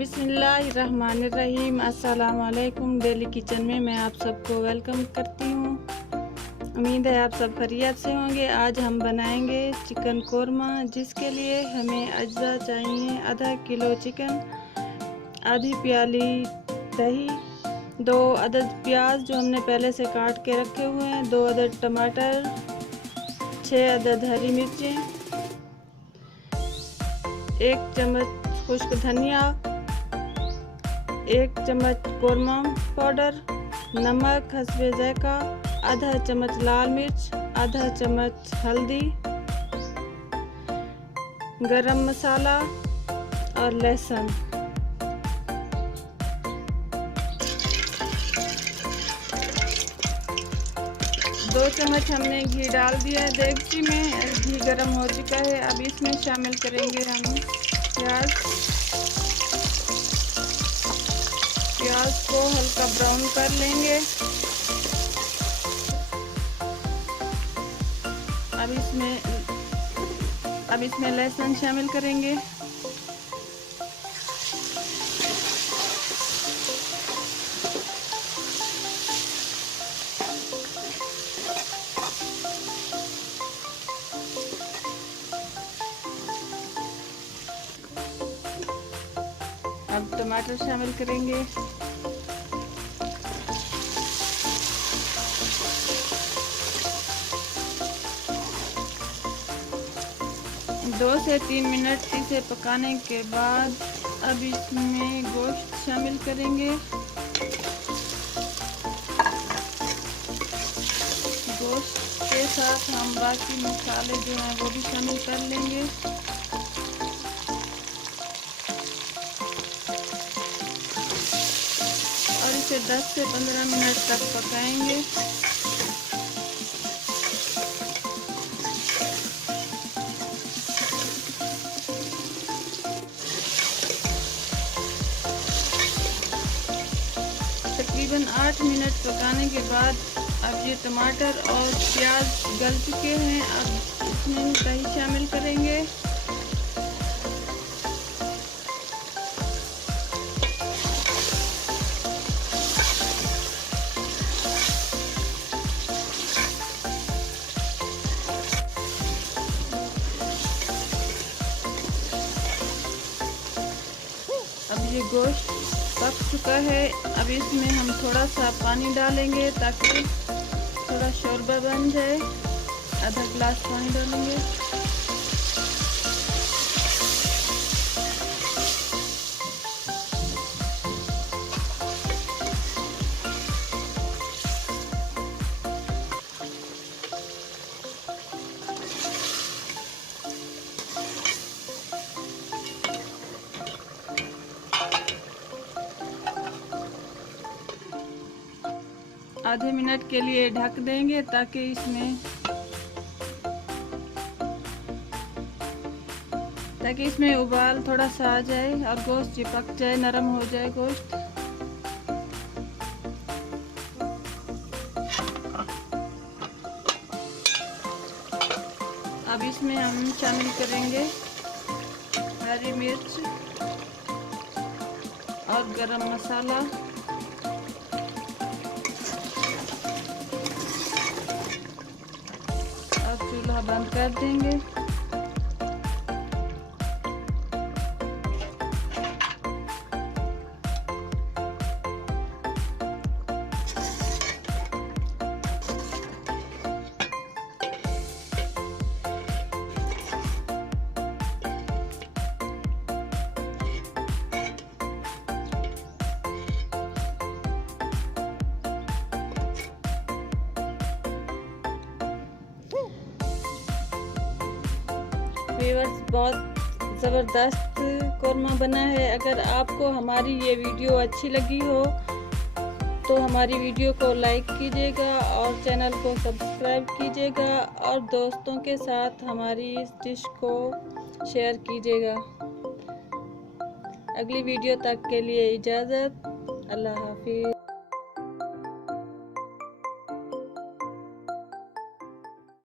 बिस्मिल्लाहिर्रहमानिर्रहीम। अस्सलाम वालेकुम। डेली किचन में मैं आप सबको वेलकम करती हूँ। उम्मीद है आप सब खैरियत से होंगे। आज हम बनाएंगे चिकन कोरमा, जिसके लिए हमें अज्जा चाहिए। आधा किलो चिकन, आधी प्याली दही, 2 अदद प्याज जो हमने पहले से काट के रखे हुए हैं, 2 अदद टमाटर, 6 अदद हरी मिर्चें, 1 चम्मच खुश्क धनिया, 1 चम्मच कौरमा पाउडर, नमक हस्बे ज़ायका, आधा चम्मच लाल मिर्च, आधा चम्मच हल्दी, गरम मसाला और लहसुन। दो चम्मच हमने घी डाल दिया है देगची में। घी गरम हो चुका है। अब इसमें शामिल करेंगे हम प्याज को हल्का ब्राउन कर लेंगे। अब इसमें लहसुन शामिल करेंगे। अब टमाटर शामिल करेंगे। 2 से 3 मिनट इसे पकाने के बाद अब इसमें गोश्त शामिल करेंगे। गोश्त के साथ हम बाकी मसाले जो हैं वो भी शामिल कर लेंगे। और इसे 10 से 15 मिनट तक पकाएंगे। तकरीबन 8 मिनट पकाने के बाद अब ये टमाटर और प्याज गल चुके हैं। अब इसमें दही शामिल करेंगे। अब ये गोश्त पक चुका है। अब इसमें हम थोड़ा सा पानी डालेंगे ताकि थोड़ा शोरबा बन जाए। आधा गिलास पानी डालेंगे। आधे मिनट के लिए ढक देंगे ताकि इसमें उबाल थोड़ा सा आ जाए और गोश्त चिपक जाए, नरम हो जाए गोश्त। अब इसमें हम शामिल करेंगे हरी मिर्च और गरम मसाला। अब चूल्हा बंद कर देंगे। व्यूअर्स, बहुत ज़बरदस्त कोरमा बना है। अगर आपको हमारी ये वीडियो अच्छी लगी हो तो हमारी वीडियो को लाइक कीजिएगा और चैनल को सब्सक्राइब कीजिएगा और दोस्तों के साथ हमारी इस डिश को शेयर कीजिएगा। अगली वीडियो तक के लिए इजाज़त। अल्लाह हाफिज़।